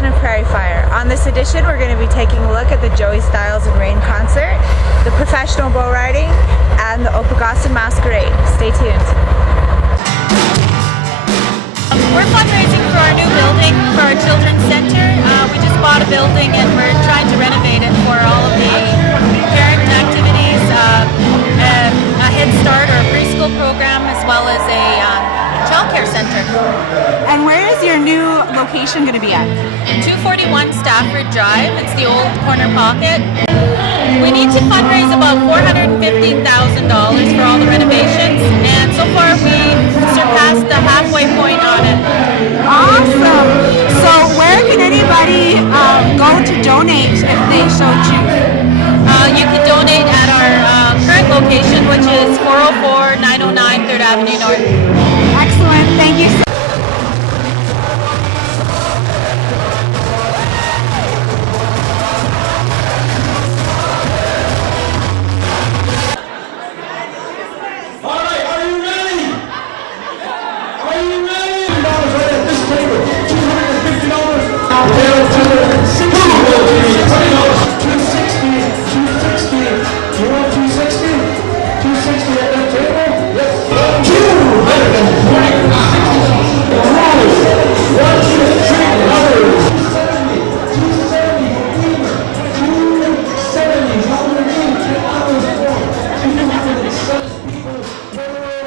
edition of Prairie Phyre. On this edition, we're going to be taking a look at the Joey Styles and Rain concert, the professional bull riding, and the Opagossan Masquerade. Stay tuned. We're fundraising for our new building for our children's center. We just bought a building and we're trying to renovate it for all of the parent activities, a Head Start or a preschool program, as well as a child care center. And where is your new location going to be at? 241 Stafford Drive. It's the old corner pocket. We need to fundraise about $450,000 for all the renovations, and so far we surpassed the halfway point on it. Awesome! So where can anybody go to donate if they so choose? You can donate at our current location, which is 404-909 3rd Avenue North. Excellent, thank you so much.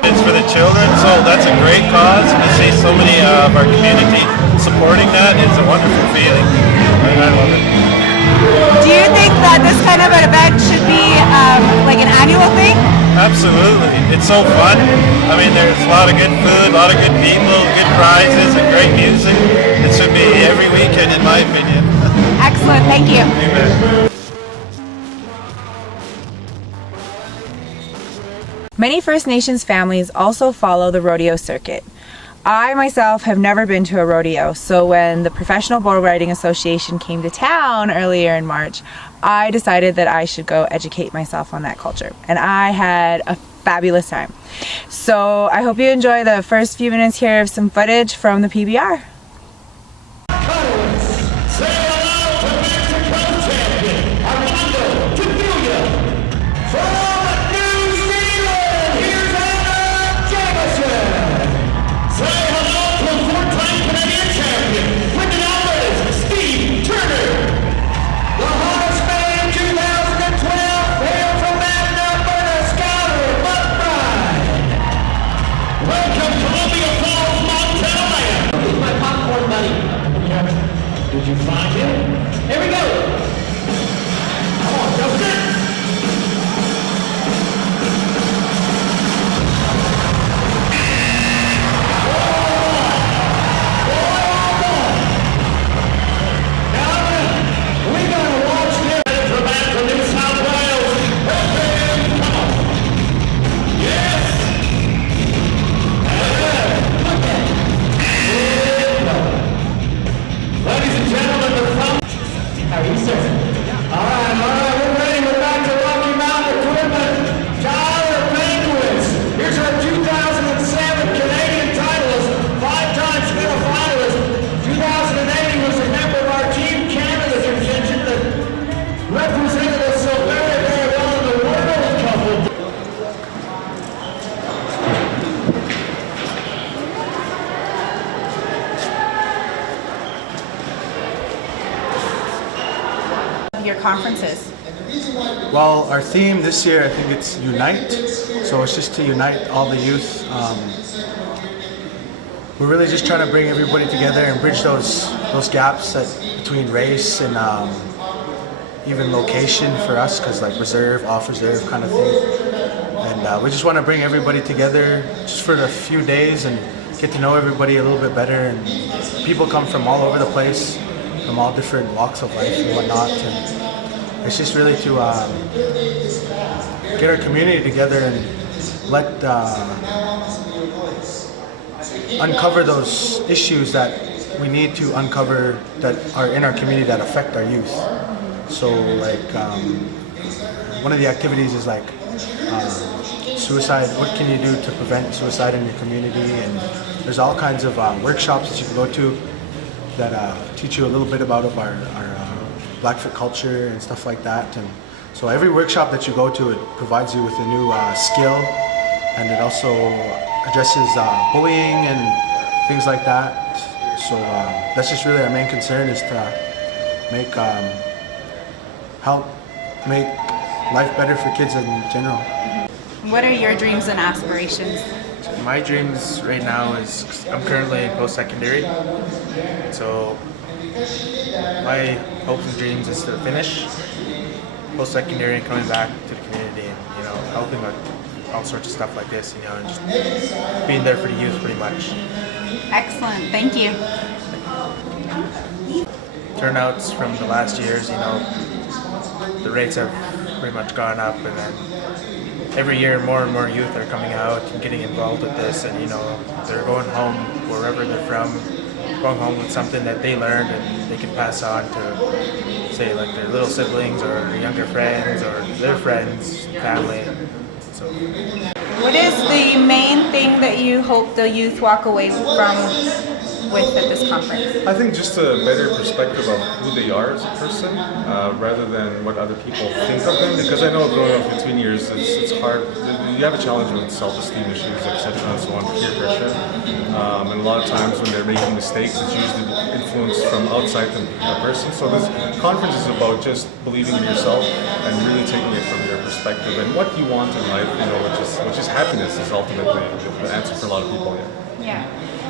It's for the children, so that's a great cause. To see so many of our community supporting that is a wonderful feeling. I love it. Do you think that this kind of an event should be like an annual thing? Absolutely. It's so fun. I mean, there's a lot of good food, a lot of good people, good prizes, and great music. It should be every weekend, in my opinion. Excellent, thank you. Amen. Many First Nations families also follow the rodeo circuit. I myself have never been to a rodeo, so when the Professional Bull Riding Association came to town earlier in March, I decided that I should go educate myself on that culture, and I had a fabulous time. So I hope you enjoy the first few minutes here of some footage from the PBR. Did you find him? Here we go! Come on, Justin! Now, we gotta watch this from back from New South Wales. Come on. Yes! Ladies and gentlemen, the front. How you say? All right, we're ready. We're back to Rocky Mountain Equipment. Tyler Banquets. Here's our 2007 Canadian titleist, 5-time medal finalist. 2008, he was a member of our Team Canada contingent that represented us so very, very well in the World Cup. Your conferences. Well, our theme this year, I think it's Unite. So it's just to unite all the youth. We're really just trying to bring everybody together and bridge those gaps between race and even location for us, because like reserve, off reserve kind of thing. And we just want to bring everybody together just for a few days and get to know everybody a little bit better. And people come from all over the place, from all different walks of life and whatnot, and it's just really to get our community together and let uncover those issues that we need to uncover that are in our community that affect our youth. So like one of the activities is like suicide. What can you do to prevent suicide in your community? And there's all kinds of workshops that you can go to that teach you a little bit about our Blackfoot culture and stuff like that. And so every workshop that you go to, it provides you with a new skill, and it also addresses bullying and things like that. So that's just really our main concern, is to make help make life better for kids in general. What are your dreams and aspirations? My dreams right now is I'm currently in post-secondary, so my hopes and dreams is to finish post-secondary and coming back to the community and, you know, helping with all sorts of stuff like this, you know, and just being there for the youth pretty much. Excellent, thank you. Turnouts from the last years, you know, the rates have pretty much gone up, and then every year more and more youth are coming out and getting involved with this, and, you know, they're going home wherever they're from, going home with something that they learned and they can pass on to, say, like their little siblings or their younger friends or their friends, family. So, What is the main thing that you hope the youth walk away from with at this conference? I think just a better perspective of who they are as a person, rather than what other people think of them. Because I know growing up between years, it's hard. You have a challenge with self-esteem issues, etc., and so on, peer pressure. And a lot of times when they're making mistakes, it's usually influenced from outside the person. So this conference is about just believing in yourself and really taking it from your perspective and what you want in life. You know, which is happiness is ultimately the answer for a lot of people. Yeah.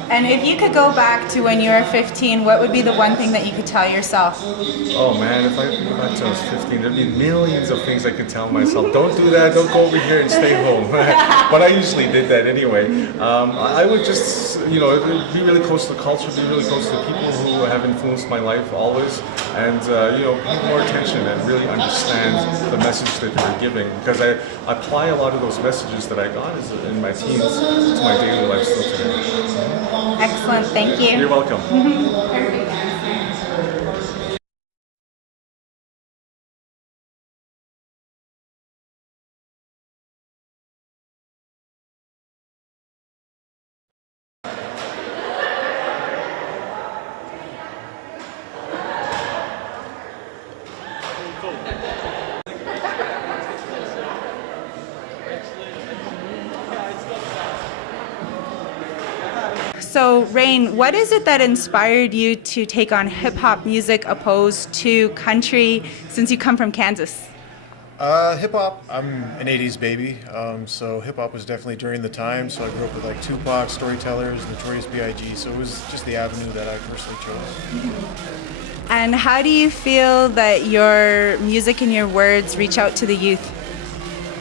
And if you could go back to when you were 15, what would be the one thing that you could tell yourself? Oh man, if I go back to I was 15, there'd be millions of things I could tell myself. Don't do that, don't go over here and stay home. But I usually did that anyway. I would just, you know, be really close to the culture, be really close to the people who have influenced my life always, and, you know, pay more attention and really understand the message that they're giving. Because I apply a lot of those messages that I got in my teens to my daily life still today. Excellent, thank you. You're welcome. So, Rain, what is it that inspired you to take on hip-hop music opposed to country, since you come from Kansas? Hip-hop, I'm an 80s baby, so hip-hop was definitely during the time, so I grew up with like Tupac, Storytellers, Notorious B.I.G., so it was just the avenue that I personally chose. And how do you feel that your music and your words reach out to the youth?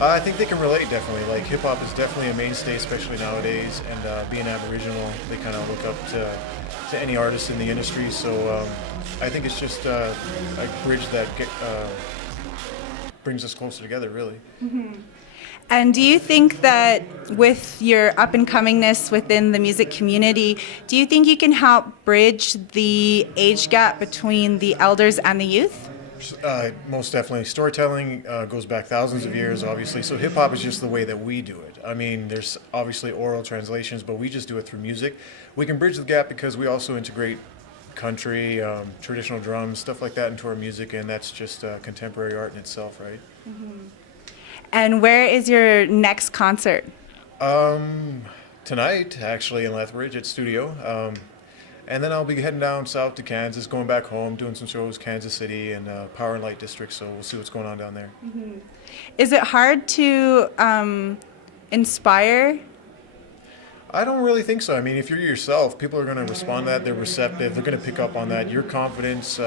I think they can relate, definitely. Like, hip-hop is definitely a mainstay, especially nowadays, and being Aboriginal, they kind of look up to any artist in the industry, so I think it's just a bridge that brings us closer together, really. Mm-hmm. And do you think that with your up-and-comingness within the music community, do you think you can help bridge the age gap between the elders and the youth? Most definitely. Storytelling goes back thousands of years, obviously, so hip-hop is just the way that we do it. I mean, there's obviously oral translations, but we just do it through music. We can bridge the gap because we also integrate country, traditional drums, stuff like that into our music, and that's just contemporary art in itself, right? Mm-hmm. And where is your next concert? Tonight, actually, in Lethbridge at Studio. And then I'll be heading down south to Kansas, going back home, doing some shows, Kansas City and Power and Light District, so we'll see what's going on down there. Mm-hmm. Is it hard to inspire? I don't really think so. I mean, if you're yourself, people are going to respond to that. They're receptive. They're going to pick up on that. Your confidence,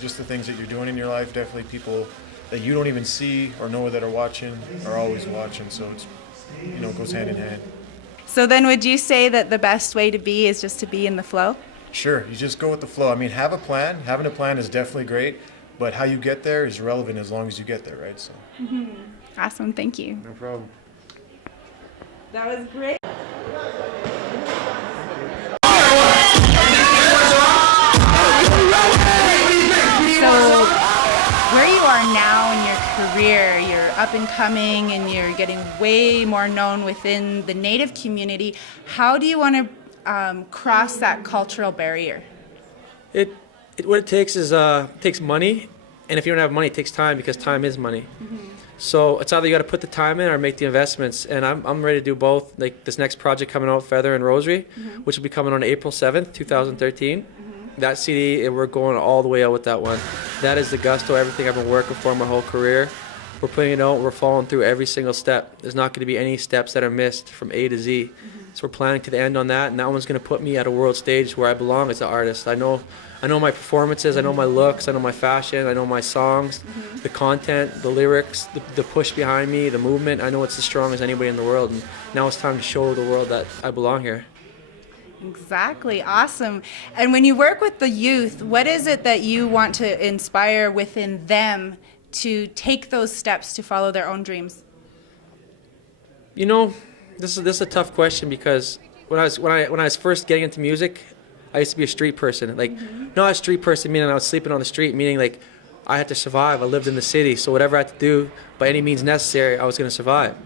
just the things that you're doing in your life, definitely people that you don't even see or know that are watching are always watching. So it's, you know, it goes hand in hand. So then would you say that the best way to be is just to be in the flow? Sure, you just go with the flow. I mean, have a plan. Having a plan is definitely great, but how you get there is relevant as long as you get there, right? So. Mm-hmm. Awesome, thank you. No problem. That was great. So, where you are now in your career, you're up and coming and you're getting way more known within the Native community. How do you want to cross that cultural barrier? What it takes is takes money, and if you don't have money, it takes time, because time is money. So it's either you got to put the time in or make the investments, and I'm ready to do both. Like this next project coming out, Feather and Rosary, which will be coming on April 7th, 2013. That CD, we're going all the way out with that one. That is the gusto, everything I've been working for my whole career. We're putting it out, we're following through every single step. There's not going to be any steps that are missed from A to Z. So we're planning to the end on that, and that one's going to put me at a world stage where I belong as an artist. I know my performances, I know my looks, I know my fashion, I know my songs, the content, the lyrics, the push behind me, the movement. I know it's as strong as anybody in the world, and now it's time to show the world that I belong here. Exactly. Awesome. And when you work with the youth, what is it that you want to inspire within them to take those steps to follow their own dreams? You know, this is a tough question, because when I was first getting into music, I used to be a street person. Like, not a street person meaning I was sleeping on the street, meaning like I had to survive. I lived in the city, so whatever I had to do by any means necessary, I was going to survive.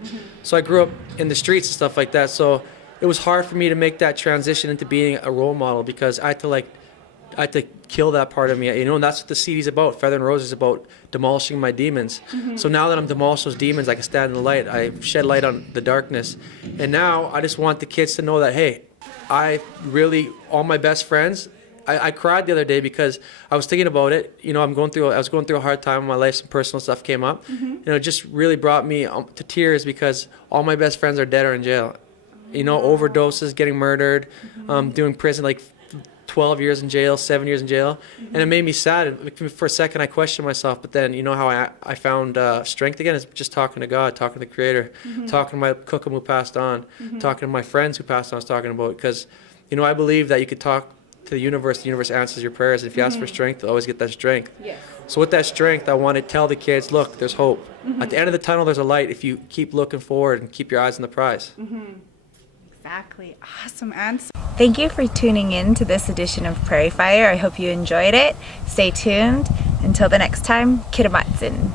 So I grew up in the streets and stuff like that. So it was hard for me to make that transition into being a role model, because I had to kill that part of me, you know, and that's what the CD's about. Feather and Rose is about demolishing my demons. So now that I'm demolished those demons, I can stand in the light. I shed light on the darkness. And now I just want the kids to know that, hey, all my best friends, I cried the other day because I was thinking about it. You know, I was going through a hard time in my life. Some personal stuff came up. You know, it just really brought me to tears, because all my best friends are dead or in jail. You know, overdoses, getting murdered, doing prison, like 12 years in jail, 7 years in jail. And it made me sad. For a second, I questioned myself. But then, you know how I found strength again? Is just talking to God, talking to the Creator, talking to my cookum who passed on, talking to my friends who passed on. I was talking about, because, you know, I believe that you could talk to the universe answers your prayers. If you ask for strength, you'll always get that strength. Yes. So with that strength, I want to tell the kids, look, there's hope. At the end of the tunnel, there's a light if you keep looking forward and keep your eyes on the prize. Exactly. Awesome answer. Thank you for tuning in to this edition of Prairie Fire. I hope you enjoyed it. Stay tuned. Until the next time, Kitamatsin.